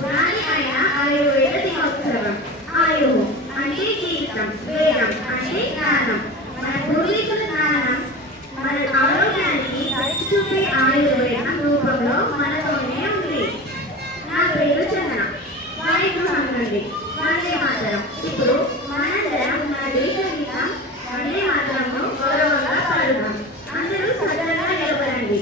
పురాణి అయిన ఆయుర్వేద దినోత్సవం. ఆయువు అంటే జీవితం, వేదం అంటే జ్ఞానం. మన పూర్వీకుల జ్ఞానం మన ఆరోగ్యానికి చూపే ఆయుర్వేదం రూపంలో మనతోనే ఉంది. నా పేరు చందన, వారికి సంబంధి వందే మాతరం. ఇప్పుడు మనందరం మన దేశ గీతం వందే మాతరంను గౌరవంగా పాడుదాం. అందరూ సదనంగా నిలబడండి.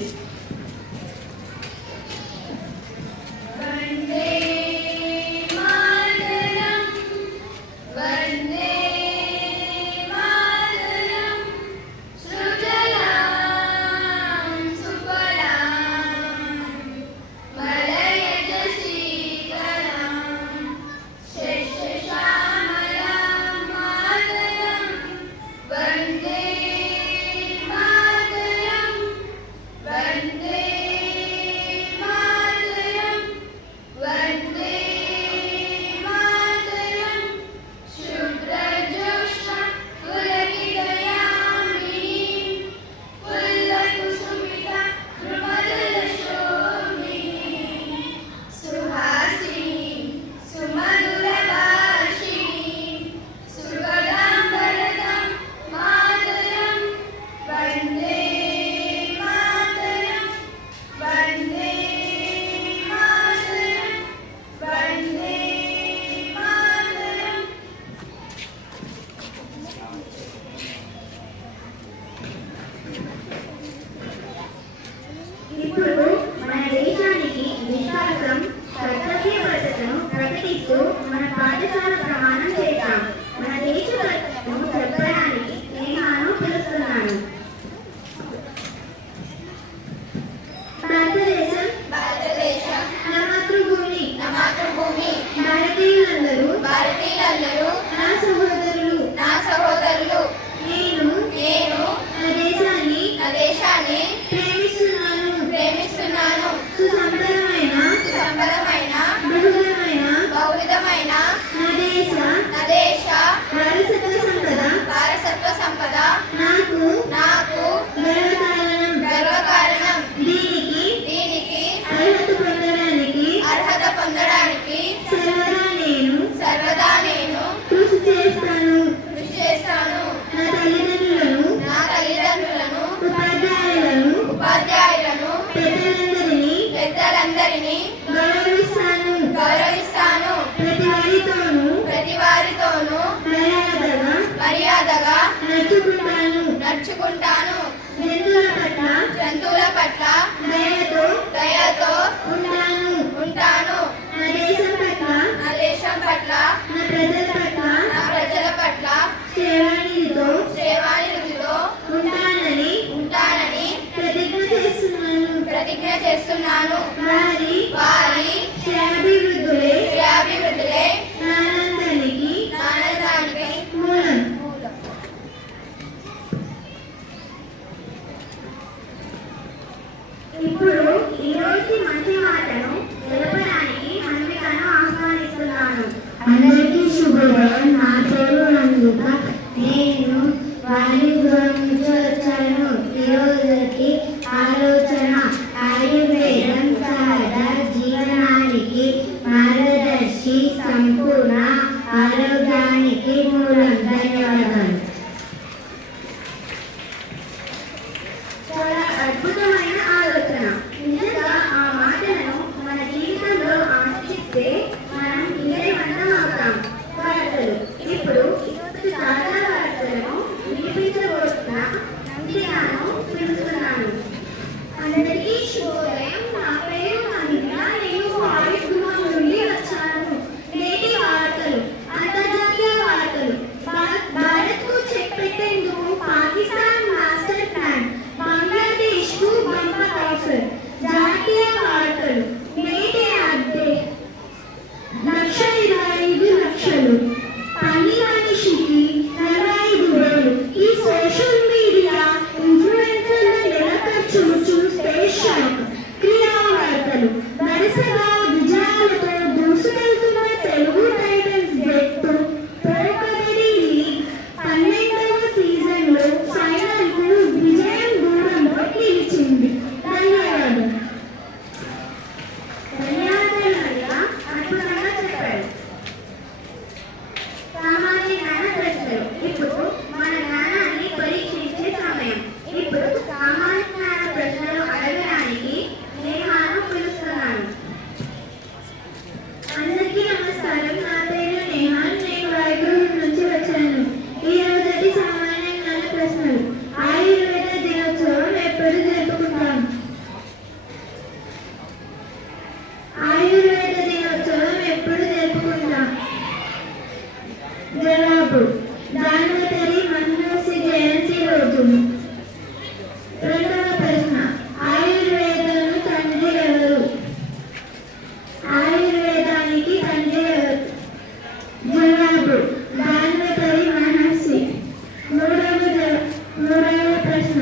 నడుచుకుంటాను. జంతువుల పట్ల దయతో ఉంటాను. నా దేశం పట్ల నా ప్రజల పట్ల సేవానిధితో ఉంటానని ప్రతిజ్ఞ చేస్తున్నాను. వారి శ్రేయాభివృద్ధులే ఆనందానికి మూలం. ఇప్పుడు ఈరోజు మంచి మాటను తెలపడానికి హన్వికను ఆహ్వానిస్తున్నాను. అందరికీ శుభోదయం. నా పేరు నందిక. నేను వారి గురించి వచ్చాను. ఈరోజుకి ఆలోచన: ఆయుర్వేదం సహజ జీవనానికి అందరికీ నమస్కారం. నా పేరు నేహాన్. నేను వైద్యుల నుంచి వచ్చాను. ఈ రోజటి సామాన్య జ్ఞాన ప్రశ్నలు. ఆయుర్వేద దినోత్సవం ఎప్పుడు జరుపుకుంటాం? ఆయుర్వేద దినోత్సవం ఎప్పుడు జరుపుకుంటాం? జవాబు: ధన్వంతరి మహర్షి జయంతి రోజు. రెండవ ప్రశ్న. ఆయుర్వేదం తండ్రి ఎవరు? ఆయుర్వేదానికి తండ్రి ఎవరు? జవాబు: ధన్వంతరి మహర్షి. మూడవ ప్రశ్న.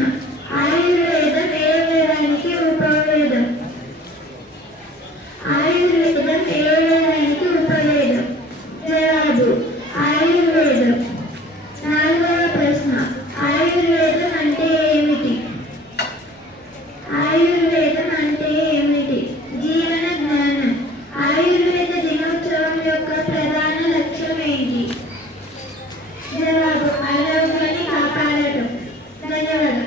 ఆయుర్వేదం ఏ వేదానికి ఉపవేదం? ఆయుర్వేదం ఏ వేదానికి ఉపవేదం? జవాబు: ఆయుర్వేదం. నాలుగవ ప్రశ్న. ఆయుర్వేదం అంటే ఏమిటి? ఆయుర్వేదం అంటే ఏమిటి? జీవన జ్ఞానం. ఆయుర్వేద దినోత్సవం యొక్క ప్రధాన లక్ష్యం ఏంటి? జవాబు: ఆరోగ్యాన్ని కాపాడటం. ధన్యవాదాలు.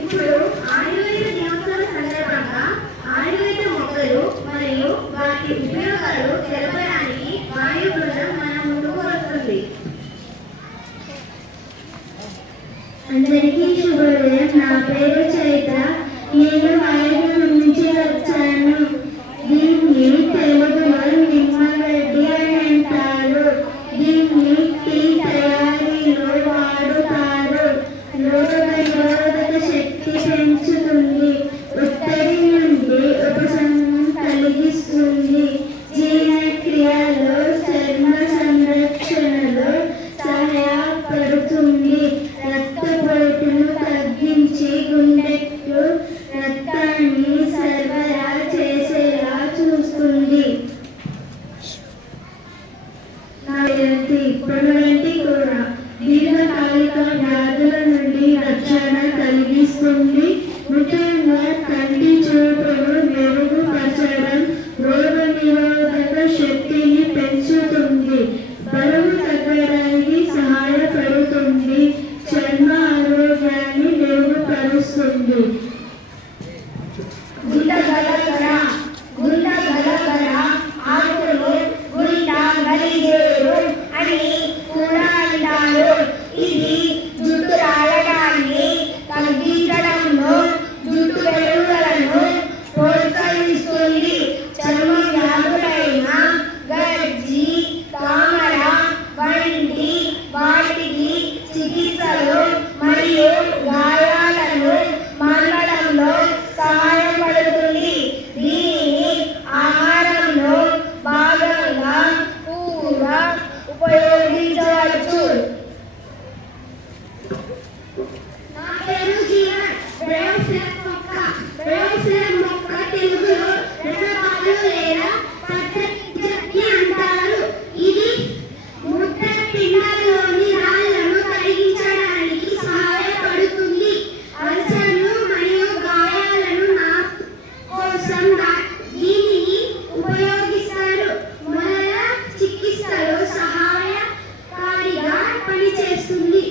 ఇప్పుడు ఆయుర్వేద దినోత్సవం సందర్భంగా ఆయుర్వేద మొక్కలు మరియు వాటి ఉపయోగాలు తెలపడానికి వాయు బృందం మన ముందుకు వస్తుంది. అందరికీ శుభోదయం. నా పేరు చైత్ర. నేను వైద్యుల నుంచి వచ్చాను. దీన్ని తెలుగులో నిమ్మగడ్డి అని అంటారు. దీన్ని టీ తయారీలో వాడుతారు. రోగనిరోధక శక్తి పెంచుతుంది. ఒత్తిడి నుండి ఉపశమనం కలిగిస్తుంది. జీర్ణక్రియలో, చర్మ సంరక్షణలో సహాయపడుతుంది. రక్తపోటును తగ్గించి గుండెకు రక్తాన్ని సరఫరా చేసేలా చూస్తుంది. పొడవంటి కూర దీర్ఘకాలిక వ్యాధుల నుండి రక్షణ కలిగిస్తుంది. ముఖ్యంగా కంటి చూపును మెరుగుపరచడం, రోగనిరోధక శక్తిని పెంచుతుంది. బరువు తగ్గడానికి సహాయపడుతుంది. చర్మ ఆరోగ్యాన్ని మెరుగుపరుస్తుంది. ఆకులు గుంట గలిజేరు అని కూడా అంటారు. ఇది జుట్టు రాలడాన్ని తగ్గించడంలో, జుట్టు పెరుగుదలను ప్రోత్సహిస్తుంది. చర్మ వ్యాధులైన గజ్జి, తామర వంటి వాటికి చికిత్సలు మరియు గాయాలను మాన్పడంలో సహాయపడుతుంది. దీనిని ఆహారంలో భాగంగా కూడా ఉపయోగించవచ్చు. నా పేరు జీవన్. బ్రయోసిలం మొక్క తెలుగులో రెనపాలు లేదా పచ్చని చెట్టు అంటారు. ఇది మూత్రపిండాల్లోని రాళ్లను కరిగించడానికి సహాయపడుతుంది. అల్సర్లు మరియు గాయాలను కోసం దీనిని ఉపయోగిస్తారు. మొదల చికిత్సలో సహాయకారిగా పనిచేస్తుంది.